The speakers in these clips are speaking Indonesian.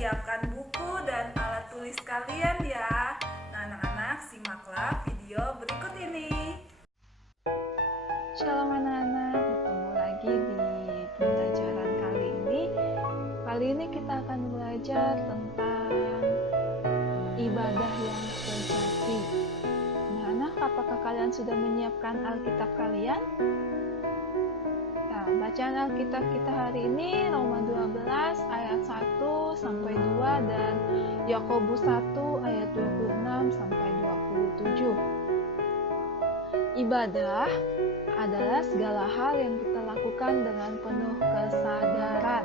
siapkan buku dan alat tulis kalian ya. Nah, anak-anak, simaklah video berikut ini. Shalom anak-anak, bertemu lagi di pembelajaran kali ini. Kali ini kita akan belajar tentang ibadah yang sejati. Anak-anak, apakah kalian sudah menyiapkan Alkitab kalian? Nah, bacaan Alkitab kita hari ini Roma 12 ayat 1 sampai 2 dan Yakobus 1 ayat 26 sampai 27. Ibadah adalah segala hal yang kita lakukan dengan penuh kesadaran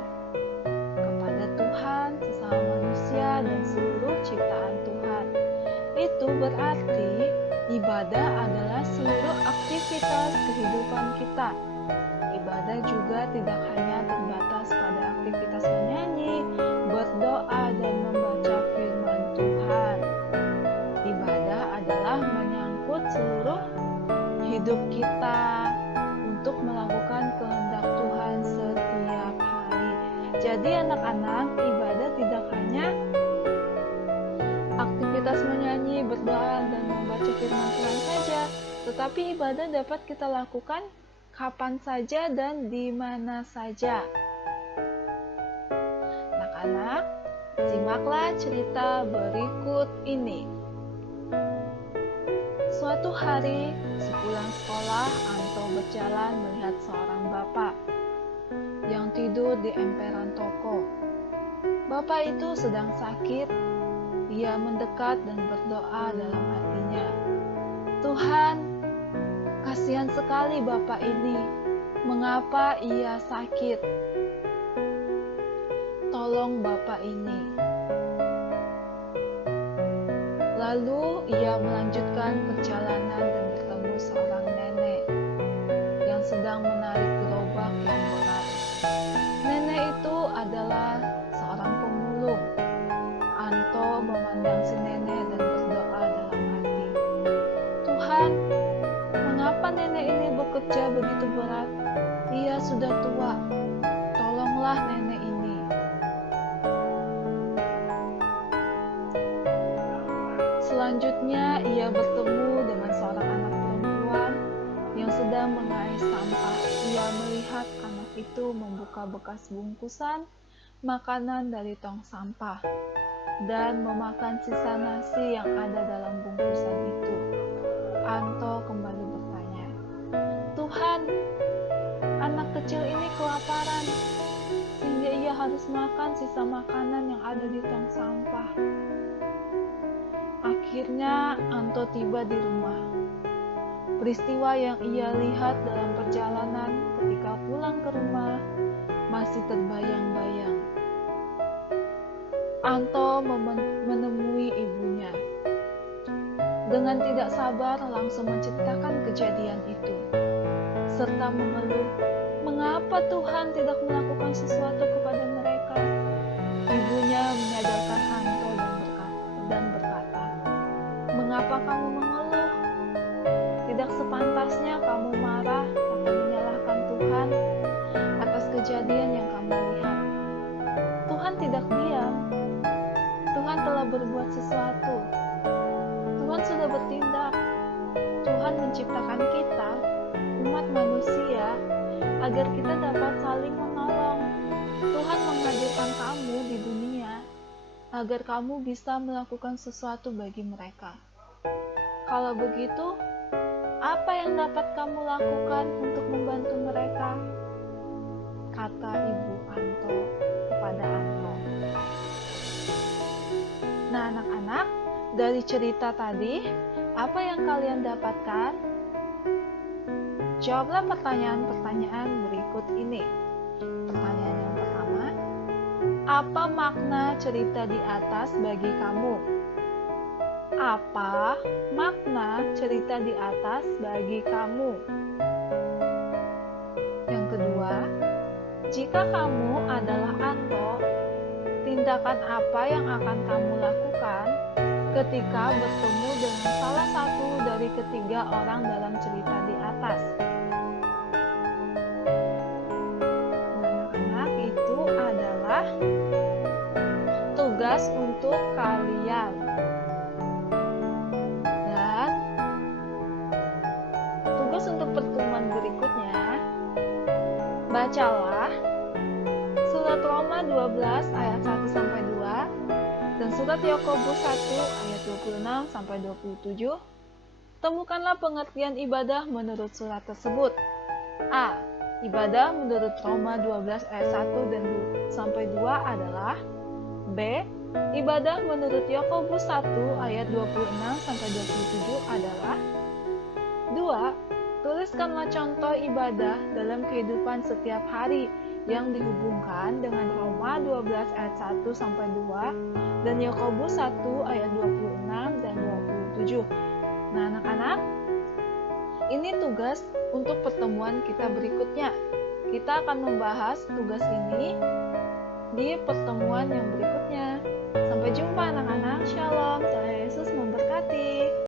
kepada Tuhan, sesama manusia, dan seluruh ciptaan Tuhan. Itu berarti ibadah adalah seluruh aktivitas kehidupan kita. Ibadah juga tidak hanya terbatas pada aktivitas menyanyi, berdoa, dan membaca firman Tuhan. Ibadah adalah menyangkut seluruh hidup kita untuk melakukan kehendak Tuhan setiap hari. Jadi anak-anak, ibadah tidak hanya aktivitas menyanyi, berdoa, dan membaca firman Tuhan saja, tetapi ibadah dapat kita lakukan kapan saja dan di mana saja. Anak-anak, simaklah cerita berikut ini. Suatu hari, sepulang sekolah, Anto berjalan melihat seorang bapak yang tidur di emperan toko. Bapak itu sedang sakit. Ia mendekat dan berdoa dalam hatinya. Tuhan, kasihan sekali bapak ini. Mengapa ia sakit? Tolong bapak ini. Lalu ia melanjutkan perjalanan dan bertemu seorang nenek yang sedang menarik gerobak yang berat. Nenek itu adalah seorang pemulung. Anto memandang si nenek dan berdoa dalam hati. Tuhan, mengapa nenek ini bekerja begitu berat? Ia sudah tua. Tolonglah nenek ini. Selanjutnya, ia bertemu dengan seorang anak perempuan yang sedang mengais sampah. Ia melihat anak itu membuka bekas bungkusan makanan dari tong sampah dan memakan sisa nasi yang ada dalam bungkusan itu. Anto kembali bertanya, Tuhan, anak kecil ini kelaparan sehingga ia harus makan sisa makanan yang ada di tong sampah. Akhirnya Anto tiba di rumah. Peristiwa yang ia lihat dalam perjalanan ketika pulang ke rumah masih terbayang-bayang. Anto menemui ibunya. Dengan tidak sabar langsung menceritakan kejadian itu, serta mengeluh, mengapa Tuhan tidak melakukan sesuatu kepada mereka? Ibunya menyadarkan Anto dan berkata, mengapa kamu mengeluh? Tidak sepantasnya kamu marah atau menyalahkan Tuhan atas kejadian yang kamu lihat. Tuhan tidak diam. Tuhan telah berbuat sesuatu. Tuhan sudah bertindak. Tuhan menciptakan kita, umat manusia, agar kita dapat saling menolong. Tuhan menghadirkan kamu di dunia agar kamu bisa melakukan sesuatu bagi mereka. Kalau begitu, apa yang dapat kamu lakukan untuk membantu mereka? Kata Ibu Anto kepada Anto. Nah, anak-anak, dari cerita tadi, apa yang kalian dapatkan? Jawablah pertanyaan-pertanyaan berikut ini. Pertanyaan yang pertama, apa makna cerita di atas bagi kamu? Apa makna cerita di atas bagi kamu? Yang kedua, jika kamu adalah Anto, tindakan apa yang akan kamu lakukan ketika bertemu dengan salah satu dari ketiga orang dalam cerita di atas? Anak-anak, itu adalah tugas tugas untuk kalian. Dan tugas untuk pertemuan berikutnya, bacalah surat Roma 12 ayat 1 sampai 2 dan surat Yakobus 1 ayat 26 sampai 27. Temukanlah pengertian ibadah menurut surat tersebut. A. Ibadah menurut Roma 12 ayat 1 dan sampai 2 adalah: B. Ibadah menurut Yakobus 1 ayat 26 sampai 27 adalah: 2. Tuliskanlah contoh ibadah dalam kehidupan setiap hari yang dihubungkan dengan Roma 12 ayat 1 sampai 2 dan Yakobus 1 ayat 26 dan 27. Nah, anak-anak, ini tugas untuk pertemuan kita berikutnya. Kita akan membahas tugas ini di pertemuan yang berikutnya. Sampai jumpa anak-anak. Shalom. Tuhan Yesus memberkati.